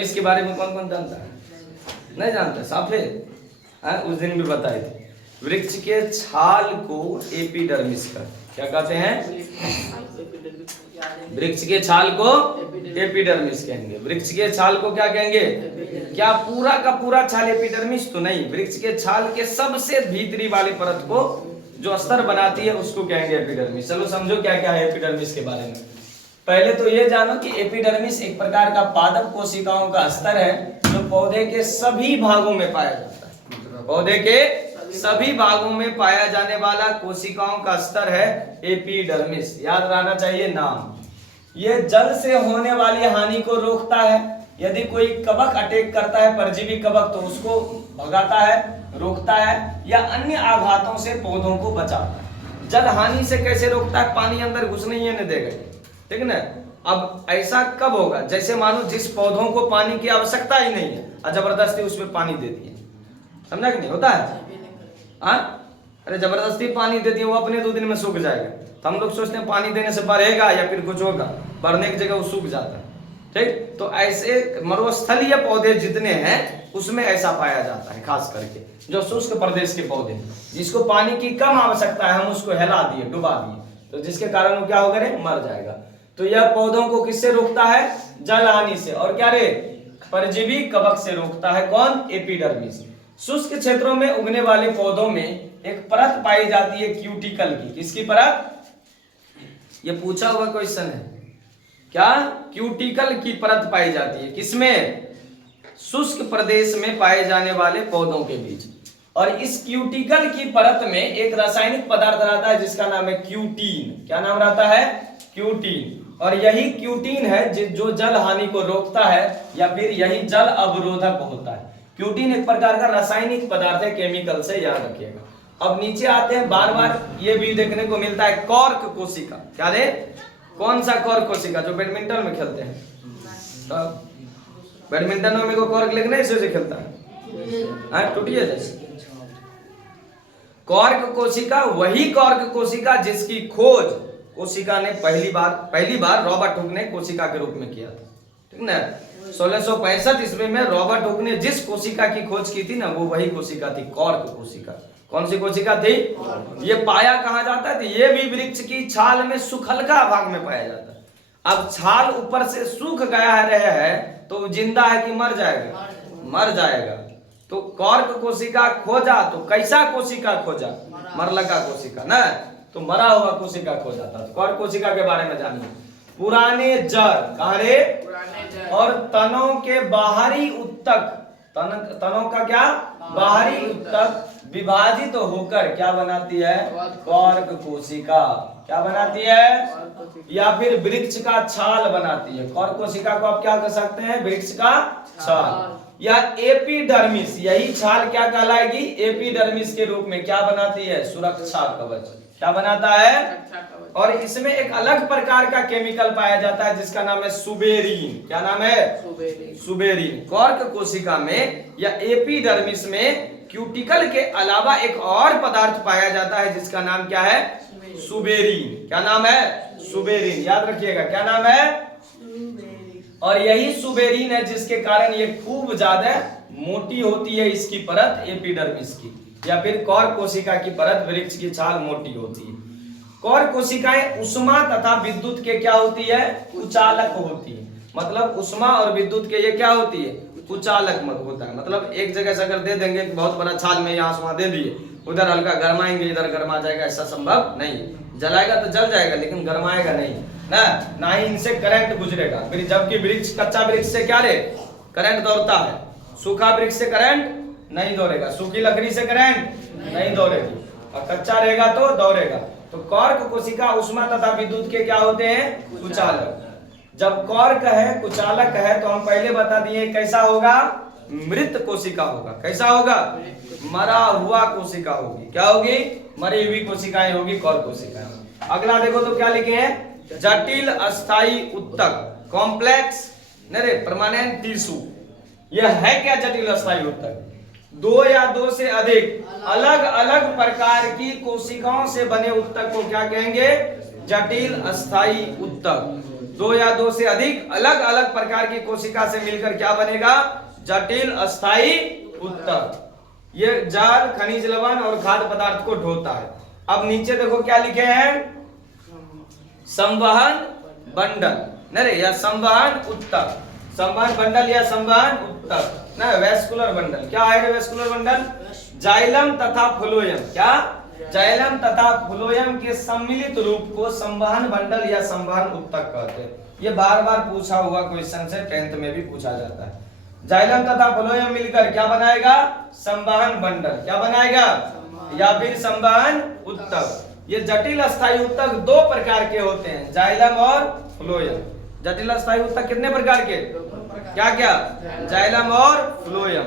इसके बारे में कौन कौन जानता है? नहीं जानता? साफ है? उस दिन भी बताए थे। वृक्ष के छाल को एपिडर्मिस का क्या कहते हैं? वृक्ष के छाल को एपिडर्मिस कहेंगे। वृक्ष के छाल को क्या कहेंगे? क्या पूरा का पूरा छाल एपिडर्मिस तो नहीं, वृक्ष के छाल के सबसे भीतरी वाली परत को जो अस्तर बनाती है उसको कहेंगे एपिडर्मिस। चलो समझो क्या क्या है एपिडर्मिस के बारे में। पहले तो ये जानो कि एपिडर्मिस एक प्रकार का पादप कोशिकाओं का स्तर है जो पौधे के सभी भागों में पाया जाता है। पौधे के सभी भागों में पाया जाने वाला कोशिकाओं का स्तर है एपिडर्मिस। याद रहना चाहिए नाम। यह जल से होने वाली हानि को रोकता है। यदि कोई कवक अटैक करता है, परजीवी कवक, तो उसको भगाता है, रोकता है, या अन्य आघातों से पौधों को बचाता है। जल हानि से कैसे रोकता है? पानी अंदर घुसने ही नहीं देगा, ठीक ना। अब ऐसा कब होगा? जैसे मानो जिस पौधों को पानी की आवश्यकता ही नहीं है और जबरदस्ती उसमें पानी दे दिए, समझा कि नहीं? होता है अरे जबरदस्ती पानी दे दिए, वो अपने 2 दिन में सूख जाएगा। तो हम लोग सोचते हैं पानी देने से बढ़ेगा या फिर कुछ होगा, बढ़ने की जगह वो सूख जाता है, ठीक। तो ऐसे मरुस्थलीय पौधे जितने हैं उसमें ऐसा पाया जाता है, खास करके जो शुष्क प्रदेश के पौधे जिसको पानी की कम आवश्यकता है, हम उसको हिला दिए, डुबा दिए, तो जिसके कारण वो क्या होगा रे? मर जाएगा। तो यह पौधों को किससे रोकता है? जल हानि से। और क्या रे? परजीवी कवक से रोकता है। कौन? एपिडर्मिस। शुष्क क्षेत्रों में उगने वाले पौधों में एक परत पाई जाती है क्यूटिकल की। किसकी परत? ये पूछा हुआ क्वेश्चन है क्या? क्यूटिकल की परत पाई जाती है किसमें? शुष्क प्रदेश में पाए जाने वाले पौधों के बीच। और इस क्यूटिकल की परत में एक रासायनिक पदार्थ रहता है जिसका नाम है क्यूटीन। क्या नाम रहता है? क्यूटीन। और यही क्यूटीन है जो जल हानि को रोकता है या फिर यही जल अवरोधक होता है। क्यूटीन एक प्रकार का रासायनिक पदार्थ है, केमिकल से, याद रखिएगा। अब नीचे आते हैं, बार बार ये भी देखने को मिलता है कॉर्क कोशिका। क्या रे? कौन सा कॉर्क कोशिका? जो बैडमिंटन में खेलते हैं, तो बैडमिंटन में को कॉर्क लेके नहीं से खेलता है, टूटिए जैसे। कॉर्क कोशिका वही कॉर्क कोशिका जिसकी खोज कोशिका ने पहली बार रॉबर्ट हुक ने कोशिका के रूप में किया था, ठीक ना। 1665 ईस्वी में रॉबर्ट हुक ने जिस कोशिका की खोज की थी ना, वो वही कोशिका थी, कॉर्क कोशिका। कौन सी कोशिका थी? ये पाया कहाँ जाता है? ये भी वृक्ष की छाल में सुखलका भाग में पाया जाता है। अब छाल ऊपर से सूख गया है तो जिंदा है कि मर जाएगा? मर जाएगा। तो कॉर्क कोशिका खोजा तो कैसा कोशिका खोजा? मरलका कोशिका ना, तो मरा हुआ कोशिका खोजा था। तो कॉर्क कोशिका के बारे में जानिए। पुराने जड़ कहारे और तनों के बाहरी उत्तक, तनों का क्या? बाहरी उत्तक विभाजित होकर क्या बनाती है? कॉर्क कोशिका। क्या बनाती है? या फिर वृक्ष का छाल बनाती है। कॉर्क कोशिका को आप क्या कह सकते हैं? वृक्ष का छाल या एपिडर्मिस। यही छाल क्या कहलाएगी? एपिडर्मिस के रूप में क्या बनाती है? सुरक्षा कवच। क्या बनाता है? और इसमें एक अलग प्रकार का केमिकल पाया जाता है जिसका नाम है सुबेरीन। क्या नाम है? सुबेरीन। कॉर्क कोशिका में या एपिडर्मिस में क्यूटिकल के अलावा एक और पदार्थ पाया जाता है जिसका नाम क्या है? सुबेरीन। क्या नाम है? सुबेरीन। याद रखिएगा, क्या नाम है? और यही सुबेरीन है जिसके कारण ये खूब ज्यादा मोटी होती है, इसकी परत एपिडर्मिस की, या फिर कॉर्क कोशिका की परत वृक्ष की छाल मोटी होती है। कॉर्क कोशिकाएं उष्मा तथा विद्युत के क्या होती है? कुचालक होती है। मतलब उष्मा और विद्युत के ये क्या होती है? कुचालक होता है। मतलब एक जगह से अगर दे देंगे कि बहुत बड़ा छाल में यहाँ उष्मा दे दिए, उधर हल्का गर्माएंगे, इधर गर्मा जाएगा, ऐसा संभव नहीं। जलाएगा तो जल जाएगा लेकिन गर्माएगा नहीं ना ही इनसे करंट गुजरेगा। फिर जबकि वृक्ष, कच्चा वृक्ष से क्या रे? करंट दौड़ता है। सूखा वृक्ष से करंट नहीं दौड़ेगा, सूखी लकड़ी से करंट नहीं दौड़ेगी, और कच्चा रहेगा तो दौड़ेगा। तो कॉर्क कोशिका उष्मा तथा विद्युत के क्या होते हैं? कुचालक। जब कॉर्क है, कुचालक है, तो हम पहले बता दिए कैसा होगा? मृत कोशिका होगा। कैसा होगा? मरा हुआ कोशिका होगी। क्या होगी? मरी हुई कोशिकाएं होगी कॉर्क कोशिकाएं। अगला देखो तो क्या लिखे हैं? जटिल अस्थाई उत्तक, कॉम्प्लेक्स परमानेंट टिश्यू। यह है क्या? जटिल अस्थाई उत्तक। 2 या 2 से अधिक अलग अलग प्रकार की कोशिकाओं से बने उत्तक को क्या कहेंगे? जटिल अस्थाई उत्तक। दो या दो से अधिक अलग अलग प्रकार की कोशिका से मिलकर क्या बनेगा? जटिल अस्थाई ऊतक। ये जाल, खनिज लवण और खाद्य पदार्थ को ढोता है। अब नीचे देखो क्या लिखे हैं, संवहन बंडल, नहीं या संवहन ऊतक, संवहन बंडल या संवहन ऊतक ना, वेस्कुलर बंडल। क्या है वेस्कुलर बंडल? जाइलम तथा फ्लोएम, क्या? जाइलम तथा फ्लोएम के सम्मिलित रूप को संवहन बंडल या संवहन ऊतक कहते हैं। ये बार बार पूछा हुआ क्वेश्चन से 10th में भी पूछा जाता है। जाइलम तथा फ्लोएम मिलकर क्या बनाएगा? संवहन बंडल। क्या बनाएगा? या फिर संवहन ऊतक। ये जटिल अस्थायी ऊतक दो प्रकार के होते हैं, जाइलम और फ्लोएम। जटिल अस्थायी ऊतक कितने प्रकार के? क्या क्या? जाइलम और फ्लोएम।